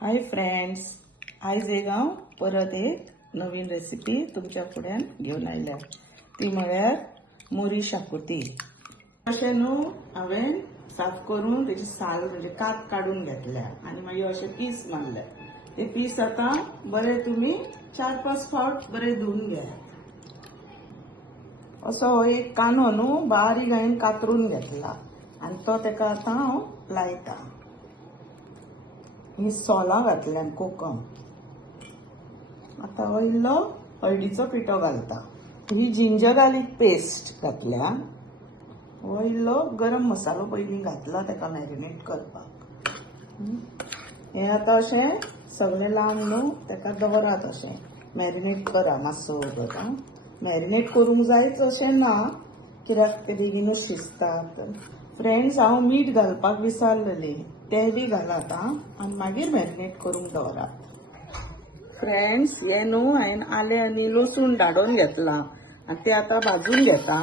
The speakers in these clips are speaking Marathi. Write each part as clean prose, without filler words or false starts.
हाय फ्रेंड्स, आयज एक हांव परत एक नवीन रेसिपी तुमच्या फुड्यान घेवन आयल्या। ती म्हळ्यार मोरी शाकोती। अशें न्हू हांवें साफ करून तेची साल म्हणजे कात काढून घेतल्या आनी मागीर अशें पीस मारले। ते पीस आता बरे तुम्ही 4-5 फावट बरे धुवन घ्या। असो हो एक कानो न्हू बारीक हांवें कातरून घेतला आनी तो तेका आतां हांव लायता। ही सोलां घातल्यान कोकम। आता हो इल्लो हळदीचो पिठो घालता। ही जिंजर गार्लिक पेस्ट घातल्या। हो इल्लो गरम मसालो पयलीं घातला तेका मॅरिनेट करपाक। हे आता अशें सगळें लावन न्हू तेका दवरात अशें मॅरिनेट करा मातसो वगत। मॅरिनेट करूंक जायच अशें ना कित्याक ते बेगीनूच शिजतात। फ्रेंड्स, हांव मीठ घालपाक विसरलेली, ते बी घालात आनी मागीर मॅरिनेट करूंक दवरात। फ्रेंड्स, हे न्हू हांवें आले आनी लसूण धाडोन घेतला आनी ते आता भाजून घेता।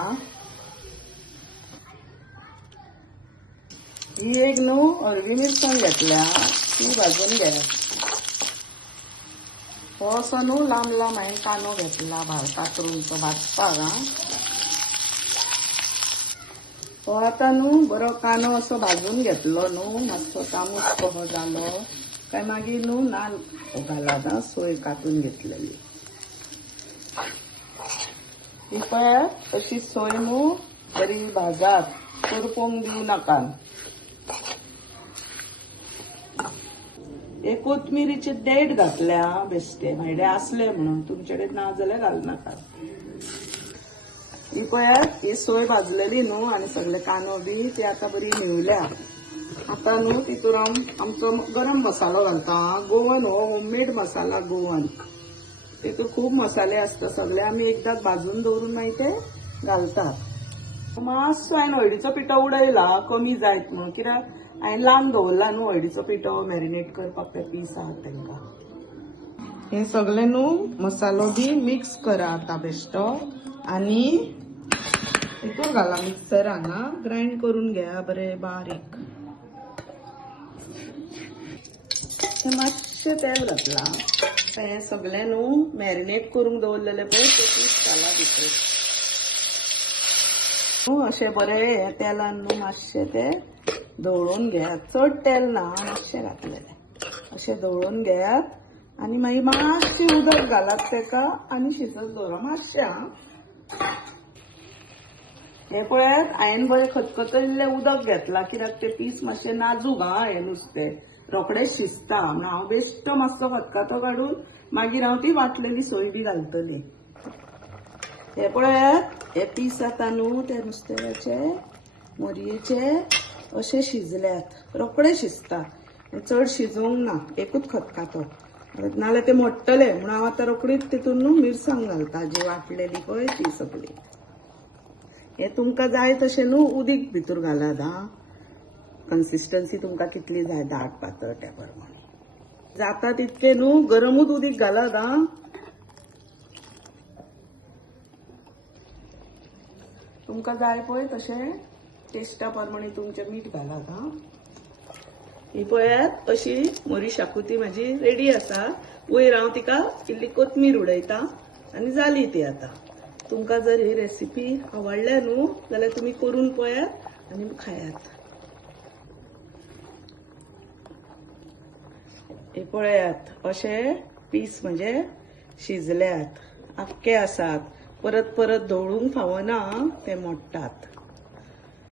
ही एक न्हू हरवी मिरसांग घेतल्या, ती भाजून घ्या। हो असो न्हू लांब लांब हांवें कांदो घेतला कातरून तो भाजपाक। हो आता न्हू बरो कांदो असो भाजून घेतलो न्हू, मातसो तांबूस कसो जालो काय मागीर न्हू नाल घालात सोय कातून घेतलेली। ही पळयात अशी सोय न्हू बरी भाजात, करपूंक दिवं नाका। हे कोथमिरीचे देठ घातल्या बेश्टे, भायडे असले म्हणून, तुमचे कडेन ना जाल्यार घालू नाका। ही पळयात ही सोय भाजलेली न्हू आनी सगळे कांदो बी ती आता बरी निवल्या। आता न्हू तितून आमचो गरम मसालो घालता। गोवन हो होममेड मसाला गोवन। तितून खूब मसाले असता, सगळे आमी एकदांच भाजून दवरून मागीर ते घालतात। मातसो हांवें हळदीचो पिठो उडयला कमी जायत म्हणून, कित्याक हांवें लावन दवरला न्हू हळदीचो पिठो मॅरिनेट करपाक ते पीस आहात तेंका। हे सगळे न्हू मसालो बी मिक्स करा आता बेश्टो आनी हितून घाला मिक्सरान ग्राइंड करून घ्या बरे बारीक। हे मातशें तेल घातला। हे सगळे न्हू मॅरिनेट करूंक दवरलेले पळय ते पीस घाला भितर। अशें बरे तेलान न्हू मातशें ते धवळून घेयात, चड तेल ना मातशें घातलेले। अशें धवळून घेयात आनी मागीर मातशें उदक घालात तेका आनी शिजत दवरा मातशें। हे पळयात हांवें बरें खतखतिल्लें उदक घेतला, कित्याक ते पीस मातशें नाजूक हे नुस्तें रोखडेंच शिजता। हांव बेश्टो मातसो खतखतो काडून मागीर हांव ती वाटलेली सोय बी घालतली। हे पळयात हे पीस आता न्हू ते नुस्त्याचे मोरयेचे अशें शिजल्यात, रोखडे शिजतात, चड शिजोवंक ना, एकूच खतखतो नाल्यार ते मोडटले म्हणून हांव आतां रोखडीच तितून न्हू मिरसांग घालता जी वाटलेली पळय ती सगळी। हे तुमकां जाय तशें न्हू उदीक भितर घालात। कन्सिस्टन्सी तुमकां कितली जाय दाट पातळ त्या प्रमाणे। जाता तितके न्हू गरमूच उदीक घालात। तुमकां जाय पळय तशें टेस्टा प्रमाणे तुमचें मीठ घालात। ही पळयात अशी मोरी शाकोती म्हाजी रेडी आसा। वयर हांव तिका इल्ली कोथमीर उडयता आनी जाली ती आता। तुमकां जर ही रेसिपी आवडल्या न्हू जाल्यार तुमी करून पळयात आनी खायात। हे पळयात अशें पीस म्हणजे शिजल्यात, आख्खे आसात, परत परत धवळूंक फावना ते मोडटात।